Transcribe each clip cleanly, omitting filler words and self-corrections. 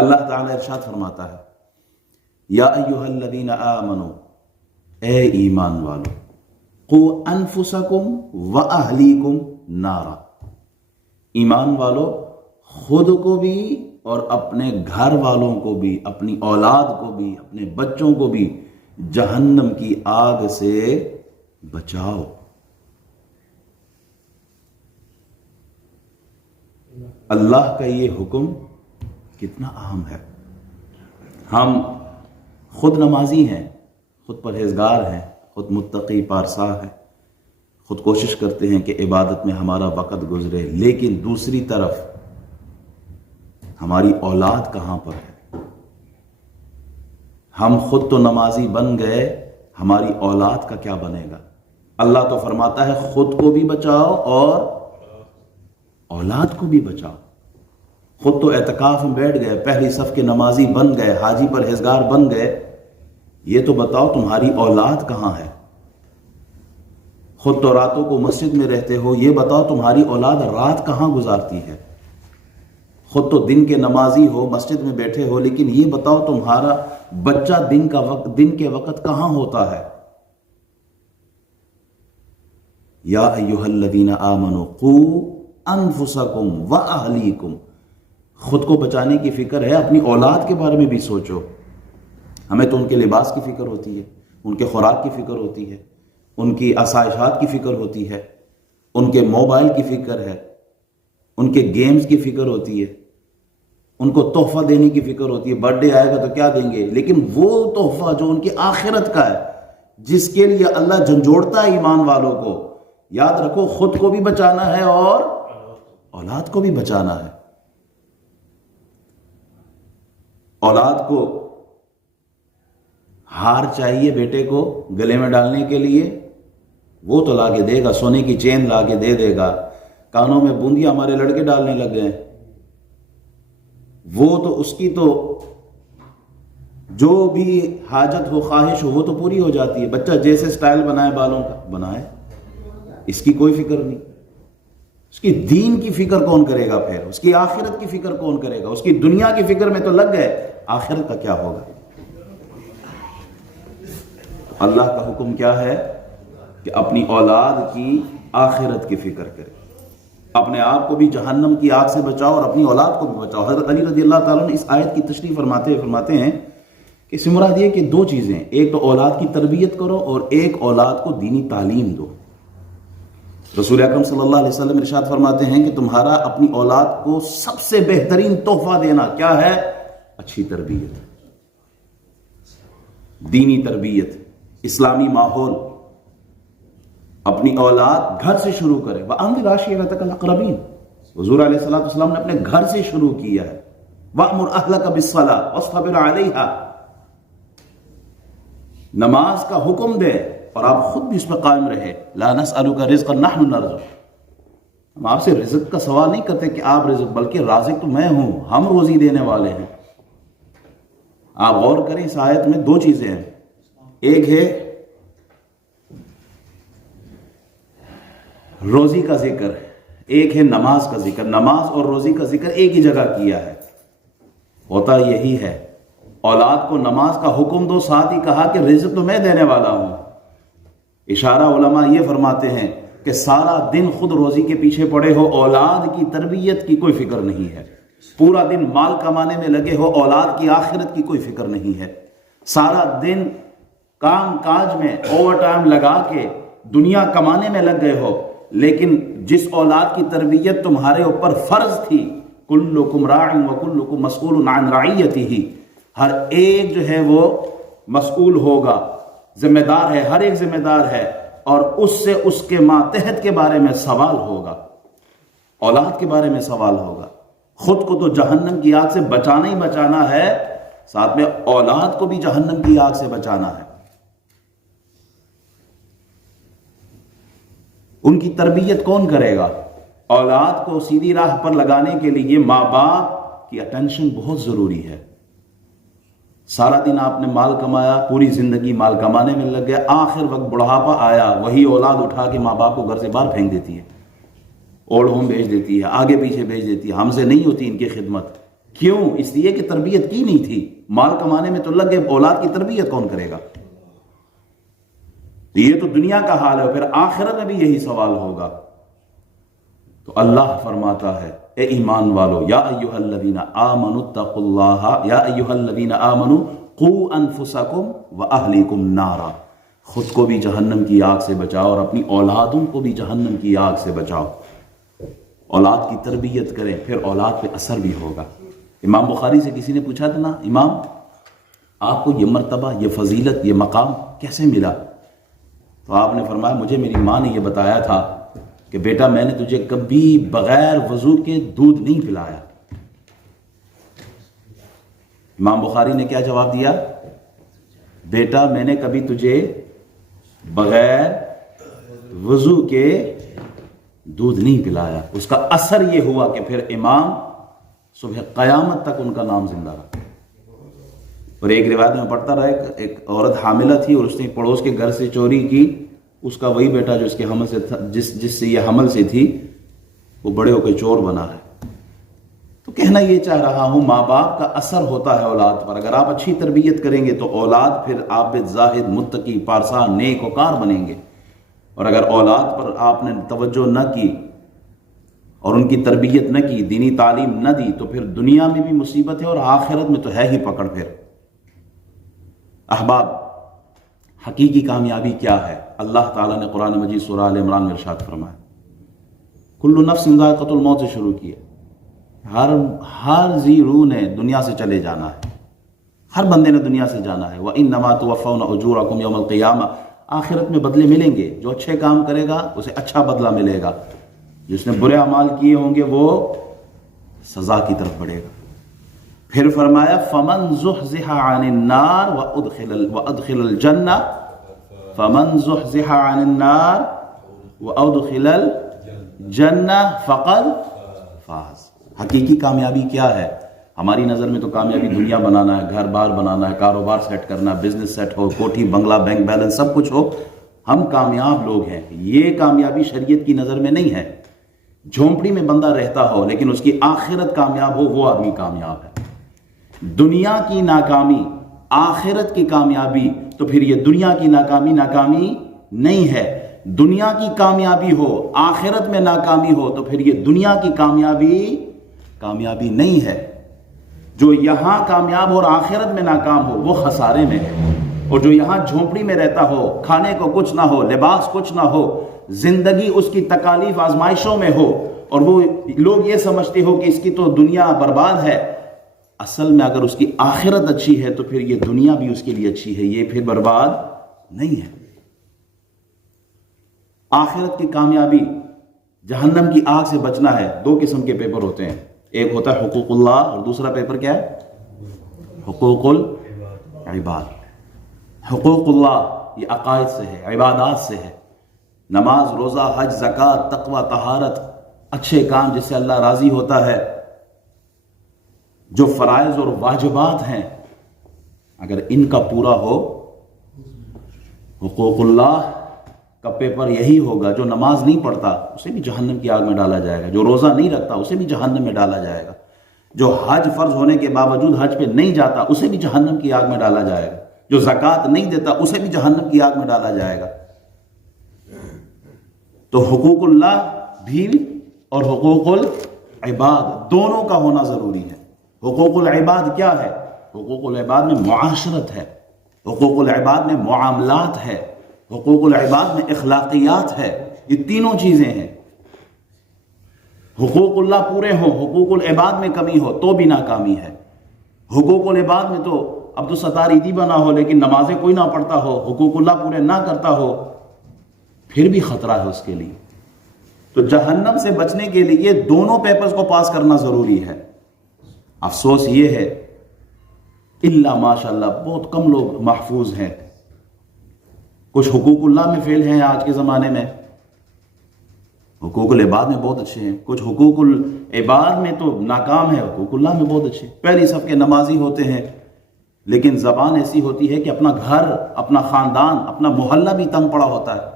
اللہ تعالیٰ ارشاد فرماتا ہے یا ایھا الذین آمنوا، اے ایمان والو، قوا انفسکم واہلیکم نارا، ایمان والو خود کو بھی اور اپنے گھر والوں کو بھی، اپنی اولاد کو بھی، اپنے بچوں کو بھی جہنم کی آگ سے بچاؤ۔ اللہ کا یہ حکم کتنا اہم ہے۔ ہم خود نمازی ہیں، خود پرہیزگار ہیں، خود متقی پارسا ہیں، خود کوشش کرتے ہیں کہ عبادت میں ہمارا وقت گزرے، لیکن دوسری طرف ہماری اولاد کہاں پر ہے؟ ہم خود تو نمازی بن گئے، ہماری اولاد کا کیا بنے گا؟ اللہ تو فرماتا ہے خود کو بھی بچاؤ اور اولاد کو بھی بچاؤ۔ خود تو اعتکاف میں بیٹھ گئے، پہلی صف کے نمازی بن گئے، حاجی پرہیزگار بن گئے، یہ تو بتاؤ تمہاری اولاد کہاں ہے؟ خود تو راتوں کو مسجد میں رہتے ہو، یہ بتاؤ تمہاری اولاد رات کہاں گزارتی ہے؟ خود تو دن کے نمازی ہو، مسجد میں بیٹھے ہو، لیکن یہ بتاؤ تمہارا بچہ دن کے وقت کہاں ہوتا ہے؟ یا ایھا الذین آمنوا قوا انفسکم واہلیکم، خود کو بچانے کی فکر ہے، اپنی اولاد کے بارے میں بھی سوچو۔ ہمیں تو ان کے لباس کی فکر ہوتی ہے، ان کے خوراک کی فکر ہوتی ہے، ان کی آسائشات کی فکر ہوتی ہے، ان کے موبائل کی فکر ہے، ان کے گیمز کی فکر ہوتی ہے، ان کو تحفہ دینے کی فکر ہوتی ہے، برتھ ڈے آئے گا تو کیا دیں گے، لیکن وہ تحفہ جو ان کی آخرت کا ہے، جس کے لیے اللہ جھنجھوڑتا ہے ایمان والوں کو، یاد رکھو خود کو بھی بچانا ہے اور اولاد کو بھی بچانا ہے۔ اولاد کو ہار چاہیے بیٹے کو گلے میں ڈالنے کے لیے، وہ تو لا کے دے گا، سونے کی چین لا کے دے دے گا۔ کانوں میں بوندیاں ہمارے لڑکے ڈالنے لگ گئے، وہ تو اس کی تو جو بھی حاجت ہو، خواہش ہو، وہ تو پوری ہو جاتی ہے۔ بچہ جیسے سٹائل بنائے بالوں کا بنائے، اس کی کوئی فکر نہیں۔ اس کی دین کی فکر کون کرے گا؟ پھر اس کی آخرت کی فکر کون کرے گا؟ اس کی دنیا کی فکر میں تو لگ گئے، آخرت کا کیا ہوگا؟ اللہ کا حکم کیا ہے کہ اپنی اولاد کی آخرت کی فکر کرے، اپنے آپ کو بھی جہنم کی آگ سے بچاؤ اور اپنی اولاد کو بھی بچاؤ۔ حضرت علی رضی اللہ تعالیٰ نے اس آیت کی تشریح فرماتے ہیں کہ اس سے مراد یہ کہ دو چیزیں، ایک تو اولاد کی تربیت کرو اور ایک اولاد کو دینی تعلیم دو۔ رسول اکرم صلی اللہ علیہ وسلم ارشاد فرماتے ہیں کہ تمہارا اپنی اولاد کو سب سے بہترین تحفہ دینا کیا ہے؟ اچھی تربیت، دینی تربیت، اسلامی ماحول۔ اپنی اولاد گھر سے شروع کرے۔ وَأَنذِرْ عَشِيرَتَكَ الْأَقْرَبِينَ، حضور علیہ السلام نے اپنے گھر سے شروع کیا ہے۔ وَأْمُرْ أَهْلَكَ بِالصَّلَاةِ وَاصْطَبِرْ عَلَيْهَا، نماز کا حکم دے اور آپ خود بھی اس پہ قائم رہے۔ لَا نَسْأَلُكَ رِزْقًا نَحْنُ نَرْزُقُكَ، ہم آپ سے رزق کا سوال نہیں کرتے کہ آپ رزق، بلکہ رازق تو میں ہوں، ہم روزی دینے والے ہیں۔ آپ غور کریں، اس آیت میں دو چیزیں ہیں، ایک ہے روزی کا ذکر، ایک ہے نماز کا ذکر۔ نماز اور روزی کا ذکر ایک ہی جگہ کیا ہے۔ ہوتا یہی ہے، اولاد کو نماز کا حکم دو، ساتھ ہی کہا کہ رزق تو میں دینے والا ہوں۔ اشارہ علماء یہ فرماتے ہیں کہ سارا دن خود روزی کے پیچھے پڑے ہو، اولاد کی تربیت کی کوئی فکر نہیں ہے۔ پورا دن مال کمانے میں لگے ہو، اولاد کی آخرت کی کوئی فکر نہیں ہے۔ سارا دن کام کاج میں اوور ٹائم لگا کے دنیا کمانے میں لگ گئے ہو، لیکن جس اولاد کی تربیت تمہارے اوپر فرض تھی، کلکم راع وکلکم مسئول عن رعیتہ، ہر ایک جو ہے وہ مسئول ہوگا، ذمہ دار ہے، ہر ایک ذمہ دار ہے، اور اس سے اس کے ماتحت کے بارے میں سوال ہوگا، اولاد کے بارے میں سوال ہوگا۔ خود کو تو جہنم کی آگ سے بچانا ہی بچانا ہے، ساتھ میں اولاد کو بھی جہنم کی آگ سے بچانا ہے۔ ان کی تربیت کون کرے گا؟ اولاد کو سیدھی راہ پر لگانے کے لیے ماں باپ کی اٹینشن بہت ضروری ہے۔ سارا دن آپ نے مال کمایا، پوری زندگی مال کمانے میں لگ گیا، آخر وقت بڑھاپا آیا، وہی اولاد اٹھا کے ماں باپ کو گھر سے باہر پھینک دیتی ہے، اولڈ ہوم بھیج دیتی ہے، آگے پیچھے بھیج دیتی ہے، ہم سے نہیں ہوتی ان کی خدمت۔ کیوں؟ اس لیے کہ تربیت کی نہیں تھی، مال کمانے میں تو لگ گئے، اولاد کی تربیت کون کرے گا؟ یہ تو دنیا کا حال ہے، پھر آخرت میں بھی یہی سوال ہوگا۔ تو اللہ فرماتا ہے اے ایمان والو، یا ایھا الذین آمنوا اتقوا اللہ، یا ایھا الذین آمنوا قوا انفسکم واہلیکم نارا، خود کو بھی جہنم کی آگ سے بچاؤ اور اپنی اولادوں کو بھی جہنم کی آگ سے بچاؤ۔ اولاد کی تربیت کریں، پھر اولاد پہ اثر بھی ہوگا۔ امام بخاری سے کسی نے پوچھا تھا نا، امام آپ کو یہ مرتبہ، یہ فضیلت، یہ مقام کیسے ملا؟ تو آپ نے فرمایا مجھے میری ماں نے یہ بتایا تھا کہ بیٹا میں نے تجھے کبھی بغیر وضو کے دودھ نہیں پلایا۔ امام بخاری نے کیا جواب دیا؟ بیٹا میں نے کبھی تجھے بغیر وضو کے دودھ نہیں پلایا۔ اس کا اثر یہ ہوا کہ پھر امام صبح قیامت تک ان کا نام زندہ رہا۔ اور ایک روایت میں پڑھتا رہا، ایک عورت حاملہ تھی اور اس نے پڑوس کے گھر سے چوری کی، اس کا وہی بیٹا جو اس کے حمل سے تھا، جس سے یہ حمل سے تھی، وہ بڑے ہو کے چور بنا ہے۔ تو کہنا یہ چاہ رہا ہوں، ماں باپ کا اثر ہوتا ہے اولاد پر۔ اگر آپ اچھی تربیت کریں گے تو اولاد پھر عابد، زاہد، متقی، پارسا، نیک وقار بنیں گے۔ اور اگر اولاد پر آپ نے توجہ نہ کی اور ان کی تربیت نہ کی، دینی تعلیم نہ دی، تو پھر دنیا میں بھی مصیبت ہے اور آخرت میں تو ہے ہی پکڑ۔ پھر احباب، حقیقی کامیابی کیا ہے؟ اللہ تعالیٰ نے قرآن مجید سورہ آل عمران میں ارشاد فرمایا، کل نفس ذائقۃ الموت سے شروع کیا۔ ہر ذی روح نے دنیا سے چلے جانا ہے، ہر بندے نے دنیا سے جانا ہے۔ وَإِنَّمَا تُوَفَّوْنَ أُجُورَكُمْ يَوْمَ الْقِيَامَةِ، آخرت میں بدلے ملیں گے۔ جو اچھے کام کرے گا اسے اچھا بدلہ ملے گا، جس نے برے اعمال کیے ہوں گے وہ سزا کی طرف بڑھے گا۔ پھر فرمایا فَمَنْ زُحْزِحَ عَنِ النَّارِ وَأُدْخِلَ الْجَنَّةَ، فَمَنْ زُحْزِحَ عَنِ النَّارِ وَأُدْخِلَ الْجَنَّةَ فَقَدْ فَازَ۔ حقیقی کامیابی کیا ہے؟ ہماری نظر میں تو کامیابی دنیا بنانا ہے، گھر بار بنانا ہے، کاروبار سیٹ کرنا، بزنس سیٹ ہو، کوٹھی بنگلہ، بینک بیلنس سب کچھ ہو، ہم کامیاب لوگ ہیں۔ یہ کامیابی شریعت کی نظر میں نہیں ہے۔ جھونپڑی میں بندہ رہتا ہو لیکن اس کی آخرت کامیاب ہو، وہ آدمی کامیاب ہے۔ دنیا کی ناکامی، آخرت کی کامیابی، تو پھر یہ دنیا کی ناکامی نہیں ہے۔ دنیا کی کامیابی ہو، آخرت میں ناکامی ہو، تو پھر یہ دنیا کی کامیابی نہیں ہے۔ جو یہاں کامیاب ہو اور آخرت میں ناکام ہو وہ خسارے میں ہے، اور جو یہاں جھونپڑی میں رہتا ہو، کھانے کو کچھ نہ ہو، لباس کچھ نہ ہو، زندگی اس کی تکالیف آزمائشوں میں ہو، اور وہ لوگ یہ سمجھتے ہو کہ اس کی تو دنیا برباد ہے، اصل میں اگر اس کی آخرت اچھی ہے تو پھر یہ دنیا بھی اس کے لیے اچھی ہے، یہ پھر برباد نہیں ہے۔ آخرت کی کامیابی، جہنم کی آگ سے بچنا ہے۔ دو قسم کے پیپر ہوتے ہیں، ایک ہوتا ہے حقوق اللہ اور دوسرا پیپر کیا ہے؟ حقوق العباد۔ حقوق اللہ یہ عقائد سے ہے، عبادات سے ہے، نماز، روزہ، حج، زکوٰۃ، تقوی، طہارت، اچھے کام جس سے اللہ راضی ہوتا ہے، جو فرائض اور واجبات ہیں، اگر ان کا پورا ہو، حقوق اللہ کا پیپر یہی ہوگا۔ جو نماز نہیں پڑھتا اسے بھی جہنم کی آگ میں ڈالا جائے گا، جو روزہ نہیں رکھتا اسے بھی جہنم میں ڈالا جائے گا، جو حج فرض ہونے کے باوجود حج پہ نہیں جاتا اسے بھی جہنم کی آگ میں ڈالا جائے گا، جو زکوٰۃ نہیں دیتا اسے بھی جہنم کی آگ میں ڈالا جائے گا۔ تو حقوق اللہ بھی اور حقوق العباد دونوں کا ہونا ضروری ہے۔ حقوق العباد کیا ہے؟ حقوق العباد میں معاشرت ہے، حقوق العباد میں معاملات ہے، حقوق العباد میں اخلاقیات ہے، یہ تینوں چیزیں ہیں۔ حقوق اللہ پورے ہوں، حقوق العباد میں کمی ہو تو بھی ناکامی ہے۔ حقوق العباد میں تو عبد الستار عیدی بنا ہو لیکن نمازیں کوئی نہ پڑھتا ہو، حقوق اللہ پورے نہ کرتا ہو، پھر بھی خطرہ ہے اس کے لیے۔ تو جہنم سے بچنے کے لیے دونوں پیپرز کو پاس کرنا ضروری ہے۔ افسوس یہ ہے الا ماشاءاللہ بہت کم لوگ محفوظ ہیں۔ کچھ حقوق اللہ میں فیل ہیں آج کے زمانے میں، حقوق العباد میں بہت اچھے ہیں، کچھ حقوق العباد میں تو ناکام ہے، حقوق اللہ میں بہت اچھے، پہلی صف کے نمازی ہوتے ہیں، لیکن زبان ایسی ہوتی ہے کہ اپنا گھر، اپنا خاندان، اپنا محلہ بھی تنگ پڑا ہوتا ہے۔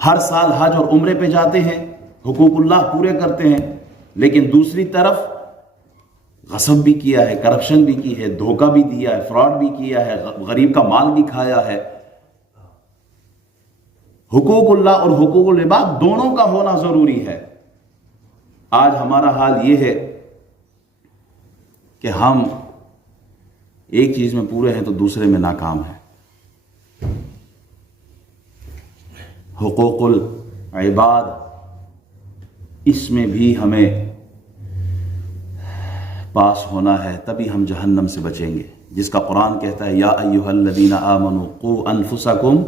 ہر سال حج اور عمرے پہ جاتے ہیں، حقوق اللہ پورے کرتے ہیں، لیکن دوسری طرف غصب بھی کیا ہے، کرپشن بھی کی ہے، دھوکہ بھی دیا ہے، فراڈ بھی کیا ہے، غریب کا مال بھی کھایا ہے۔ حقوق اللہ اور حقوق العباد دونوں کا ہونا ضروری ہے۔ آج ہمارا حال یہ ہے کہ ہم ایک چیز میں پورے ہیں تو دوسرے میں ناکام ہیں۔ حقوق العباد، اس میں بھی ہمیں پاس ہونا ہے، تبھی ہم جہنم سے بچیں گے، جس کا قرآن کہتا ہے یا ایھا الذین آمنوا قوا انفسکم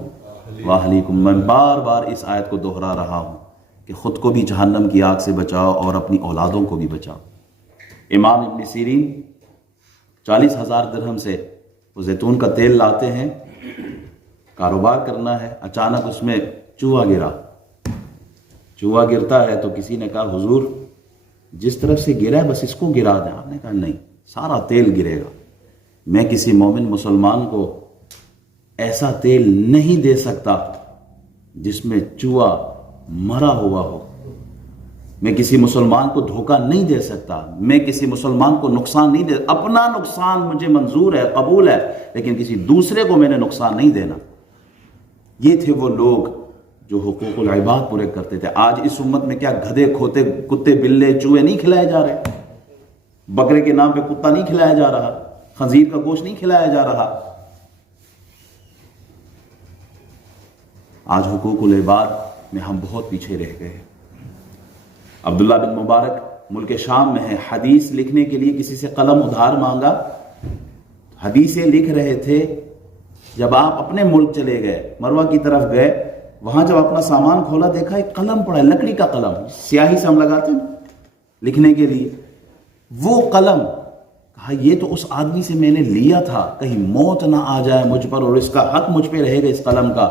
واہلیکم۔ میں بار بار اس آیت کو دہرا رہا ہوں کہ خود کو بھی جہنم کی آگ سے بچاؤ اور اپنی اولادوں کو بھی بچاؤ۔ امام ابن سیرین 40,000 درہم سے وہ زیتون کا تیل لاتے ہیں، کاروبار کرنا ہے، اچانک اس میں چوہا گرا۔ چوہا گرتا ہے تو کسی نے کہا حضور جس طرف سے گرا ہے بس اس کو گرا دیں۔ آپ نے کہا نہیں، سارا تیل گرے گا۔ میں کسی مومن مسلمان کو ایسا تیل نہیں دے سکتا جس میں چوہا مرا ہوا ہو۔ میں کسی مسلمان کو دھوکہ نہیں دے سکتا، میں کسی مسلمان کو نقصان نہیں دے، اپنا نقصان مجھے منظور ہے، قبول ہے، لیکن کسی دوسرے کو میں نے نقصان نہیں دینا۔ یہ تھے وہ لوگ جو حقوق العباد پورے کرتے تھے۔ آج اس امت میں کیا گدھے، کھوتے، کتے، بلے، چوہے نہیں کھلائے جا رہے؟ بکرے کے نام پہ کتا نہیں کھلایا جا رہا، خنزیر کا گوشت نہیں کھلایا جا رہا۔ آج حقوق العباد میں ہم بہت پیچھے رہ گئے۔ عبداللہ بن مبارک ملک شام میں ہے، حدیث لکھنے کے لیے کسی سے قلم ادھار مانگا، حدیثیں لکھ رہے تھے۔ جب آپ اپنے ملک چلے گئے، مروہ کی طرف گئے، وہاں جب اپنا سامان کھولا دیکھا ایک قلم پڑا ہے، لکڑی کا قلم، سیاہی سے ہم لگاتے ہیں لکھنے کے لیے، وہ قلم، کہا یہ تو اس آدمی سے میں نے لیا تھا، کہیں موت نہ آ جائے مجھ پر اور اس کا حق مجھ پہ رہے گا اس قلم کا۔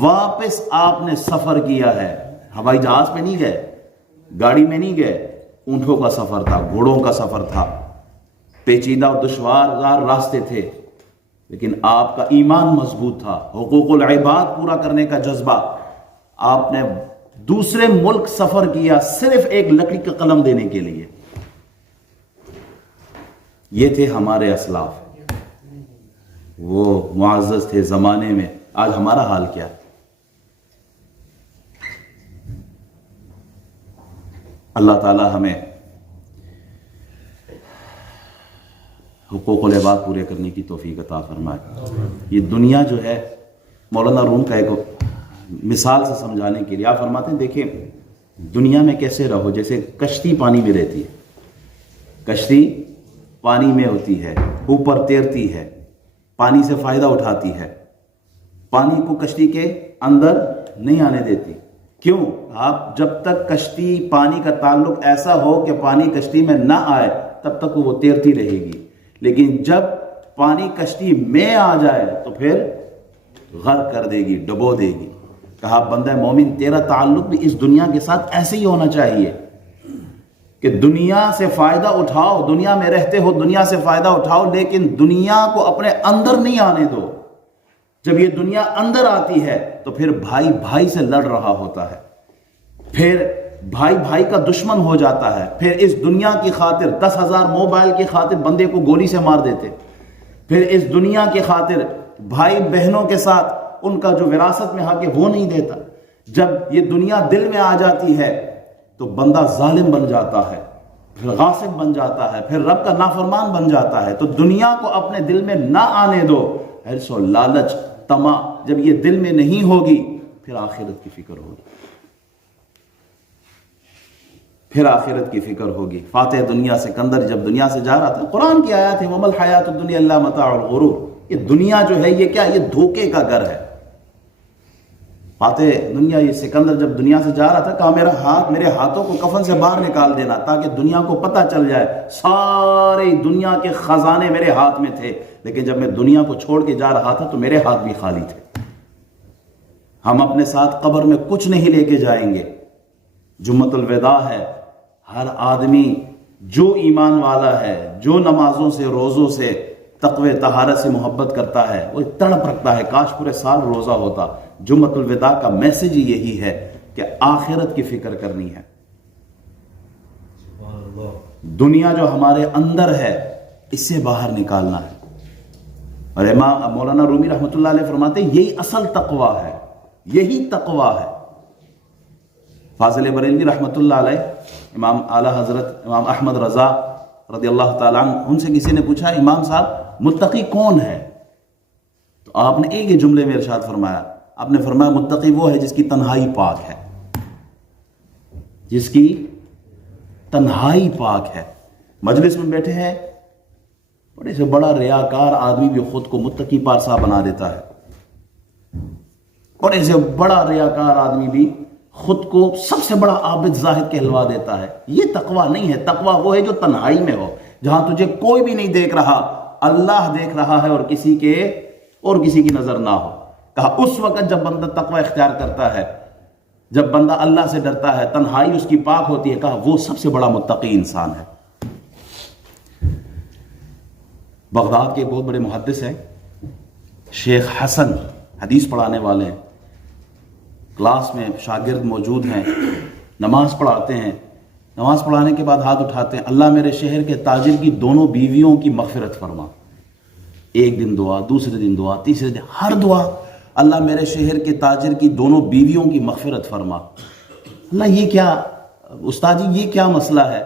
واپس آپ نے سفر کیا ہے، ہوائی جہاز پہ نہیں گئے، گاڑی میں نہیں گئے، اونٹوں کا سفر تھا، گھوڑوں کا سفر تھا، پیچیدہ اور دشوار راستے تھے، لیکن آپ کا ایمان مضبوط تھا، حقوق العباد پورا کرنے کا جذبہ۔ آپ نے دوسرے ملک سفر کیا صرف ایک لکڑی کا قلم دینے کے لیے۔ یہ تھے ہمارے اسلاف، وہ معزز تھے زمانے میں۔ آج ہمارا حال کیا ہے؟ اللہ تعالی ہمیں حقوق العباد پورے کرنے کی توفیق عطا فرمائے۔ یہ دنیا جو ہے، مولانا روم کا ایک مثال سے سمجھانے کے لیے آپ فرماتے ہیں دیکھیں دنیا میں کیسے رہو، جیسے کشتی پانی میں رہتی ہے، کشتی پانی میں ہوتی ہے، اوپر تیرتی ہے، پانی سے فائدہ اٹھاتی ہے، پانی کو کشتی کے اندر نہیں آنے دیتی۔ کیوں؟ آپ جب تک کشتی پانی کا تعلق ایسا ہو کہ پانی کشتی میں نہ آئے تب تک وہ تیرتی رہے گی، لیکن جب پانی کشتی میں آ جائے تو پھر غرق کر دے گی، ڈبو دے گی۔ کہا بندہ مومن تیرا تعلق بھی اس دنیا کے ساتھ ایسے ہی ہونا چاہیے کہ دنیا سے فائدہ اٹھاؤ، دنیا میں رہتے ہو دنیا سے فائدہ اٹھاؤ، لیکن دنیا کو اپنے اندر نہیں آنے دو۔ جب یہ دنیا اندر آتی ہے تو پھر بھائی بھائی سے لڑ رہا ہوتا ہے، پھر بھائی بھائی کا دشمن ہو جاتا ہے، پھر اس دنیا کی خاطر 10,000 موبائل کی خاطر بندے کو گولی سے مار دیتے، پھر اس دنیا کی خاطر بھائی بہنوں کے ساتھ ان کا جو وراثت میں حق ہے وہ نہیں دیتا۔ جب یہ دنیا دل میں آ جاتی ہے تو بندہ ظالم بن جاتا ہے، پھر غاصب بن جاتا ہے، پھر رب کا نافرمان بن جاتا ہے۔ تو دنیا کو اپنے دل میں نہ آنے دو، حرص و لالچ، طمع جب یہ دل میں نہیں ہوگی پھر آخرت کی فکر ہوگی، پھر آخرت کی فکر ہوگی۔ فاتح دنیا سکندر جب دنیا سے جا رہا تھا، قرآن کی آیات ہے وَمَا الْحَيَاةُ الدُّنْيَا إِلَّا مَتَاعُ الْغُرُورِ، یہ دنیا جو ہے یہ کیا، یہ دھوکے کا گھر ہے۔ فاتح دنیا یہ سکندر جب دنیا سے جا رہا تھا، کہا میرے ہاتھوں کو کفن سے باہر نکال دینا تاکہ دنیا کو پتہ چل جائے سارے دنیا کے خزانے میرے ہاتھ میں تھے، لیکن جب میں دنیا کو چھوڑ کے جا رہا تھا تو میرے ہاتھ بھی خالی تھے۔ ہم اپنے ساتھ قبر میں کچھ نہیں لے کے جائیں گے۔ جمعۃ الوداع ہے، ہر آدمی جو ایمان والا ہے، جو نمازوں سے، روزوں سے، تقوی طہارت سے محبت کرتا ہے، وہ تڑپ رکھتا ہے کاش پورے سال روزہ ہوتا۔ جمعۃ الوداع کا میسج ہی یہی ہے کہ آخرت کی فکر کرنی ہے۔ دنیا جو ہمارے اندر ہے اس سے باہر نکالنا ہے. اور امام مولانا رومی رحمۃ اللہ علیہ فرماتے ہیں یہی اصل تقوی ہے، یہی تقوی ہے. فاضل بریلوی رحمۃ اللہ علیہ، امام اعلیٰ حضرت امام احمد رضا رضی اللہ تعالیٰ عنہ، ان سے کسی نے پوچھا امام صاحب متقی کون ہے؟ تو آپ نے ایک ہی جملے میں ارشاد فرمایا، آپ نے فرمایا متقی وہ ہے جس کی تنہائی پاک ہے، جس کی تنہائی پاک ہے. مجلس میں بیٹھے ہیں، بڑے سے بڑا ریاکار آدمی بھی خود کو متقی پارسا بنا دیتا ہے. بڑے سے بڑا ریاکار آدمی بھی خود کو سب سے بڑا عابد زاہد کہلوا دیتا ہے. یہ تقوی نہیں ہے. تقوی وہ ہے جو تنہائی میں ہو، جہاں تجھے کوئی بھی نہیں دیکھ رہا، اللہ دیکھ رہا ہے، اور کسی کی نظر نہ ہو. کہا اس وقت جب بندہ تقوی اختیار کرتا ہے، جب بندہ اللہ سے ڈرتا ہے، تنہائی اس کی پاک ہوتی ہے، کہا وہ سب سے بڑا متقی انسان ہے. بغداد کے ایک بہت بڑے محدث ہیں شیخ حسن، حدیث پڑھانے والے ہیں. کلاس میں شاگرد موجود ہیں، نماز پڑھاتے ہیں. نماز پڑھانے کے بعد ہاتھ اٹھاتے ہیں، اللہ میرے شہر کے تاجر کی دونوں بیویوں کی مغفرت فرما. ایک دن دعا، دوسرے دن دعا، تیسرے دن ہر دعا اللہ میرے شہر کے تاجر کی دونوں بیویوں کی مغفرت فرما. اللہ یہ کیا استاد جی، یہ کیا مسئلہ ہے؟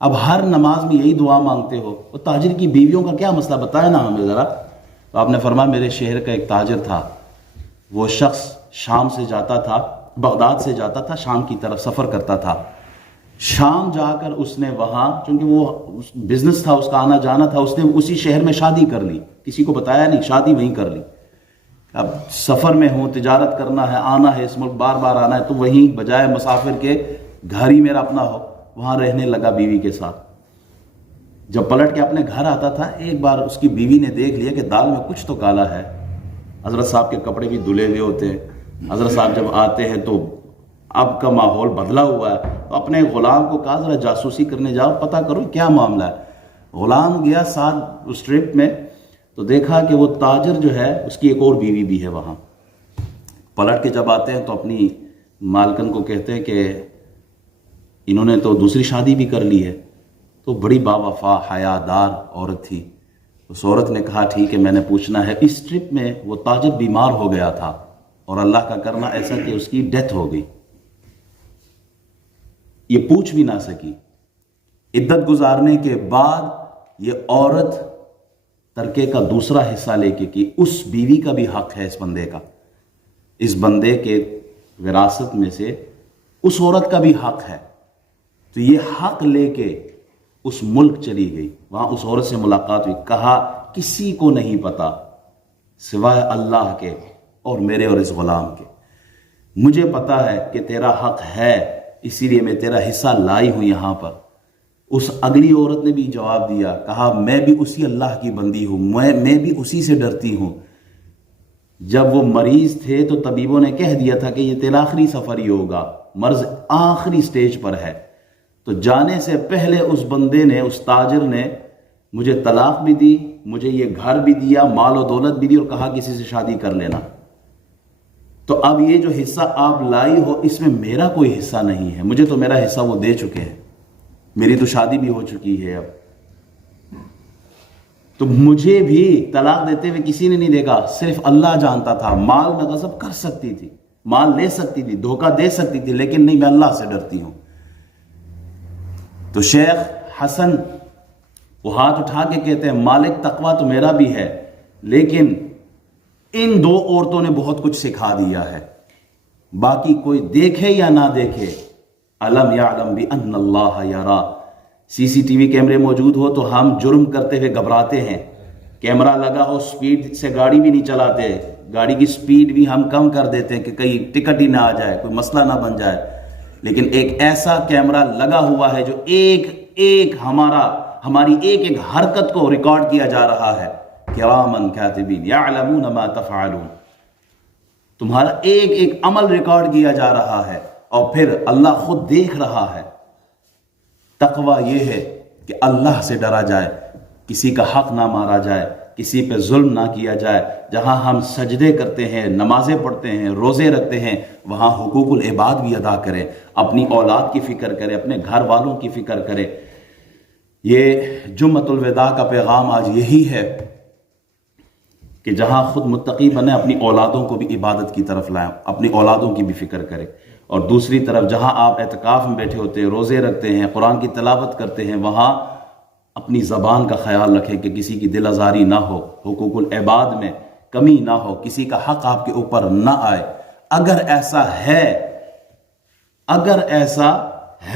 اب ہر نماز میں یہی دعا مانگتے ہو، وہ تاجر کی بیویوں کا کیا مسئلہ بتائے نا ہمیں ذرا. تو آپ نے فرمایا میرے شہر کا ایک تاجر تھا، وہ شخص شام سے جاتا تھا، بغداد سے جاتا تھا، شام کی طرف سفر کرتا تھا. شام جا کر اس نے وہاں، چونکہ وہ بزنس تھا اس کا، آنا جانا تھا، اس نے اسی شہر میں شادی کر لی، کسی کو بتایا نہیں، شادی وہیں کر لی. اب سفر میں ہوں، تجارت کرنا ہے، آنا ہے اس ملک، بار بار آنا ہے، تو وہیں بجائے مسافر کے گھر ہی میرا اپنا ہو، وہاں رہنے لگا بیوی کے ساتھ. جب پلٹ کے اپنے گھر آتا تھا، ایک بار اس کی بیوی نے دیکھ لیا کہ دال میں کچھ تو کالا ہے. حضرت صاحب کے کپڑے بھی دھلے ہوئے ہوتے ہیں، حضرت صاحب جب آتے ہیں تو اب کا ماحول بدلا ہوا ہے. تو اپنے غلام کو کہا ذرا جاسوسی کرنے جاؤ، پتہ کرو کیا معاملہ ہے. غلام گیا ساتھ اس ٹرپ میں، تو دیکھا کہ وہ تاجر جو ہے اس کی ایک اور بیوی بھی ہے وہاں. پلٹ کے جب آتے ہیں تو اپنی مالکن کو کہتے ہیں کہ انہوں نے تو دوسری شادی بھی کر لی ہے. تو بڑی باوفا حیادار عورت تھی. اس عورت نے کہا ٹھیک ہے، میں نے پوچھنا ہے. اس ٹرپ میں وہ تاجر بیمار ہو گیا تھا، اور اللہ کا کرنا ایسا کہ اس کی ڈیتھ ہو گئی. یہ پوچھ بھی نہ سکی. عدت گزارنے کے بعد یہ عورت ترکے کا دوسرا حصہ لے کے کہ اس بیوی کا بھی حق ہے اس بندے کا، اس بندے کے وراثت میں سے اس عورت کا بھی حق ہے. تو یہ حق لے کے اس ملک چلی گئی. وہاں اس عورت سے ملاقات ہوئی. کہا کسی کو نہیں پتا سوائے اللہ کے اور میرے اور اس غلام کے. مجھے پتا ہے کہ تیرا حق ہے، اسی لیے میں تیرا حصہ لائی ہوں یہاں پر. اس اگلی عورت نے بھی جواب دیا، کہا میں بھی اسی اللہ کی بندی ہوں، میں بھی اسی سے ڈرتی ہوں. جب وہ مریض تھے تو طبیبوں نے کہہ دیا تھا کہ یہ تیرا آخری سفر ہی ہوگا، مرض آخری سٹیج پر ہے. تو جانے سے پہلے اس بندے نے، اس تاجر نے مجھے طلاق بھی دی، مجھے یہ گھر بھی دیا، مال و دولت بھی دی، اور کہا کسی سے شادی کر لینا. تو اب یہ جو حصہ آپ لائی ہو اس میں میرا کوئی حصہ نہیں ہے، مجھے تو میرا حصہ وہ دے چکے ہیں، میری تو شادی بھی ہو چکی ہے. اب تو مجھے بھی طلاق دیتے ہوئے کسی نے نہیں دیکھا، صرف اللہ جانتا تھا. مال میں غصب کر سکتی تھی، مال لے سکتی تھی، دھوکہ دے سکتی تھی، لیکن نہیں، میں اللہ سے ڈرتی ہوں. تو شیخ حسن وہ ہاتھ اٹھا کے کہتے ہیں مالک تقوی تو میرا بھی ہے، لیکن ان دو عورتوں نے بہت کچھ سکھا دیا ہے. باقی کوئی دیکھے یا نہ دیکھے، علم یعلم بان اللہ یرا. سی سی ٹی وی کیمرے موجود ہو تو ہم جرم کرتے ہوئے گھبراتے ہیں. کیمرہ لگا ہو، سپیڈ سے گاڑی بھی نہیں چلاتے، گاڑی کی سپیڈ بھی ہم کم کر دیتے ہیں کہ کہیں ٹکٹ ہی نہ آ جائے، کوئی مسئلہ نہ بن جائے. لیکن ایک ایسا کیمرہ لگا ہوا ہے جو ایک ہماری ایک حرکت کو ریکارڈ کیا جا رہا ہے. کرامن کاتبین یعلمون ما تفعلون. تمہارا ایک عمل ریکارڈ کیا جا رہا ہے، اور پھر اللہ خود دیکھ رہا ہے. تقوی یہ ہے کہ اللہ سے ڈرا جائے، کسی کا حق نہ مارا جائے، کسی پہ ظلم نہ کیا جائے. جہاں ہم سجدے کرتے ہیں، نمازیں پڑھتے ہیں، روزے رکھتے ہیں، وہاں حقوق العباد بھی ادا کریں. اپنی اولاد کی فکر کریں، اپنے گھر والوں کی فکر کریں. یہ جمعۃ الوداع کا پیغام آج یہی ہے کہ جہاں خود متقی بنے، اپنی اولادوں کو بھی عبادت کی طرف لائیں، اپنی اولادوں کی بھی فکر کریں. اور دوسری طرف جہاں آپ اعتکاف میں بیٹھے ہوتے ہیں، روزے رکھتے ہیں، قرآن کی تلاوت کرتے ہیں، وہاں اپنی زبان کا خیال رکھیں کہ کسی کی دل آزاری نہ ہو، حقوق العباد میں کمی نہ ہو، کسی کا حق آپ کے اوپر نہ آئے. اگر ایسا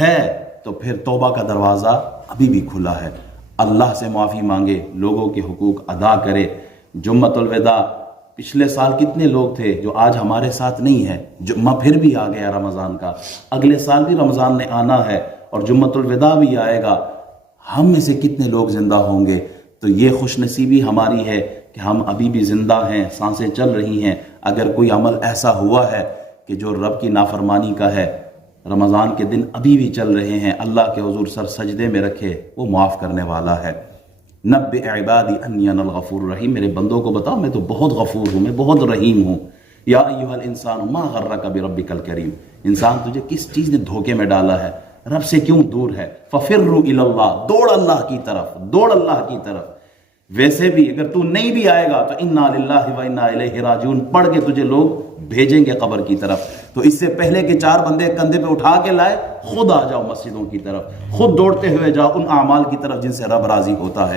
ہے تو پھر توبہ کا دروازہ ابھی بھی کھلا ہے. اللہ سے معافی مانگے، لوگوں کے حقوق ادا کرے. جمعۃ الوداع پچھلے سال کتنے لوگ تھے جو آج ہمارے ساتھ نہیں ہے. جمعہ پھر بھی آ گیا رمضان کا، اگلے سال بھی رمضان نے آنا ہے اور جمعۃ الوداع بھی آئے گا. ہم میں سے کتنے لوگ زندہ ہوں گے؟ تو یہ خوش نصیبی ہماری ہے کہ ہم ابھی بھی زندہ ہیں، سانسیں چل رہی ہیں. اگر کوئی عمل ایسا ہوا ہے کہ جو رب کی نافرمانی کا ہے، رمضان کے دن ابھی بھی چل رہے ہیں، اللہ کے حضور سر سجدے میں رکھے، وہ معاف کرنے والا ہے. نبئ عبادی انی انا الغفور الرحیم، میرے بندوں کو بتاؤ میں تو بہت غفور ہوں، میں بہت رحیم ہوں. یا ایھا الانسان ما غرک بربک الکریم، انسان تجھے کس چیز نے دھوکے میں ڈالا ہے، رب سے کیوں دور ہے. ففروا الی اللہ، دوڑ اللہ کی طرف، دوڑ اللہ کی طرف. ویسے بھی اگر تو نہیں بھی آئے گا تو انا للہ و انا الیہ راجعون پڑھ کے تجھے لوگ بھیجیں گے قبر کی طرف. تو اس سے پہلے کہ 4 بندے کندھے پہ اٹھا کے لائے، خود آ جاؤ مسجدوں کی طرف، خود دوڑتے ہوئے جاؤ ان اعمال کی طرف جن سے رب راضی ہوتا ہے.